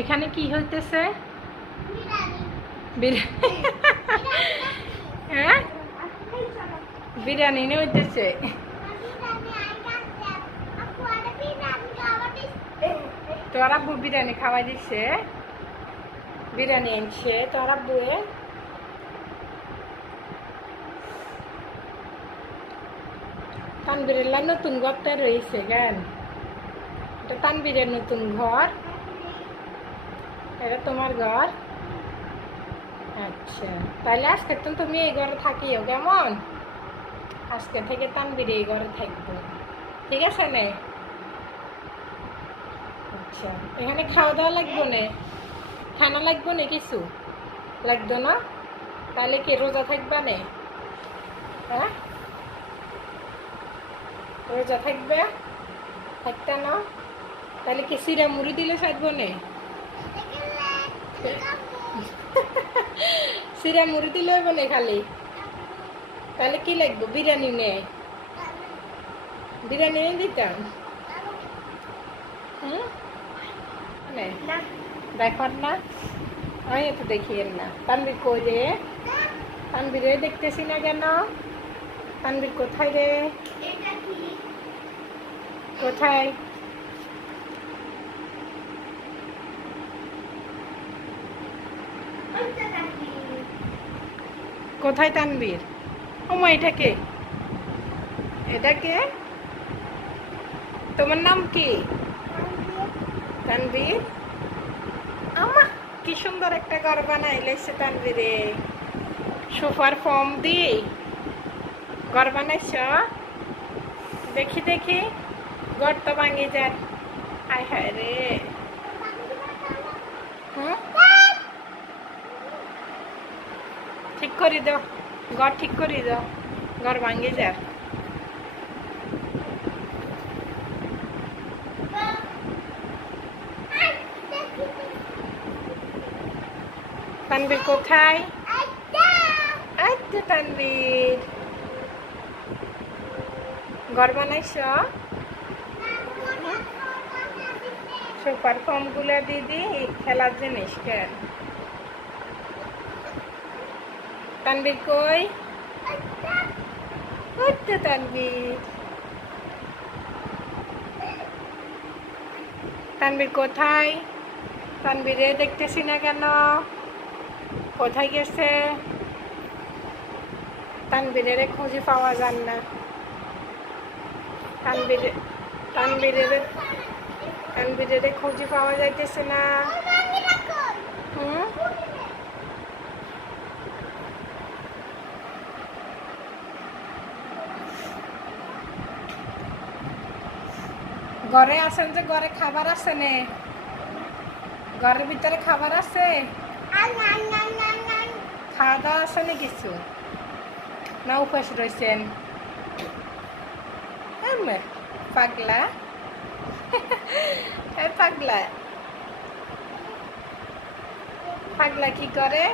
এখানে কি হইতেছে? বিরিয়ানি হ্যাঁ? বিরিয়ানি হইতেছে। তোর আব্বু বিরিয়ানি খাওয়াই দিচ্ছে বিরিয়ানি আনছে। তোর আব্বুয়ে তানবীরের নতুন ঘরটা রয়েছে কেন? এটা তানবীরের নতুন ঘর। এটা তোমার ঘর। আচ্ছা তাহলে আজকে তো তুমি এই ঘরে থাকিও, কেমন? আজকে থেকে তানবীর এই ঘরে থাকব। ঠিক আছে নে? আচ্ছা এখানে খাওয়া দাওয়া লাগবো না? খানা লাগবো না কিছু? লাগতো না? তাহলে কি রোজা থাকবা নে? হ্যাঁ? রোজা থাকবে? থাকতে না? তাহলে কি সিরা মুড়ি দিলে থাকব না? সিরা মুড়ি দিলে হইব না খালি? তাহলে কি লাগবে? বিরিয়ানি নে? বিরিয়ানি দিতাম দেখর না? আমি তো দেখিয়েন না। তানবির কই রে তানবিরে দেখতেছি না কেন? তানবির কোথায় রে কোথায়? কোথায় তানবীর ওমা, এটা কে? এটা কে? তোমার নাম কি? তানবীর আমা, কি সুন্দর একটা ঘর বানাই লেছে তানবীরে সোফার ফর্ম দি। ঘর বানাইছ? দেখি দেখি। ঘর তো ভাঙি যায় আয় হায় রে হুম ঠিক করে দাও ঘর ঠিক করে দাও ঘর ভাঙে যার তানবীর কোথায়? আচ্ছা তানবীর ঘর বানাইছ? সুপার ফর্মগুলো দিদি খেলার জিনিস কেন তানবীর কই? আচ্ছা তানবীর। তানবীর কোথায়? তানবীরে দেখতেছি না কেন? কোথায় গেছে? তানবীরের খুঁজে পাওয়া যান না। তানবীর তানবীরের তানবীরের খুঁজে পাওয়া যাইতেছে না। ঘরে আছেন যে ঘরে খাবার আছে নে? ঘরের ভিতরে খাবার আছে? খাওয়া দাওয়া আছে না কিছু? না, উপাস রয়েছেন পাগলা। পাগলা। পাগলা কি করে?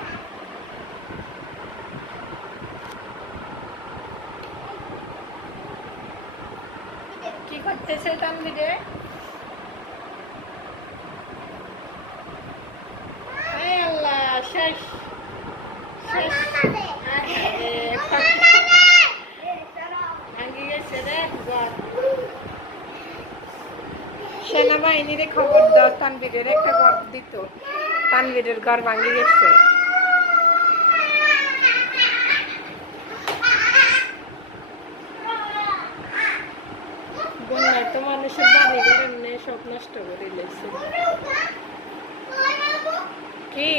করতেছে তানবিরে আল্লাহ, শেষ। শেষ। সেনাবাহিনীরে খবর দাও তানবীরের একটা ঘর দিত। তানবীরের ঘর ভাঙি গেছে। তো মানুষের বাড়ি ঘর এমনি সব নষ্ট করে লেছে কি?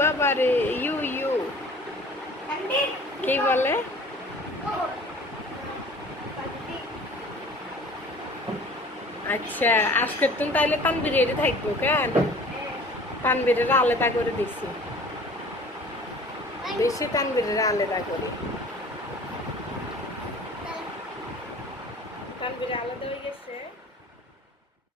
বাবা রে ইউ ইউ। কি বলে? আচ্ছা আজকে তুমি তাইলে তানবিরের থাকব কেন? তানবিরের আলাদা করে দিছি। বেশি তানবিরের আলাদা করে। তানবিরে আলাদা হয়ে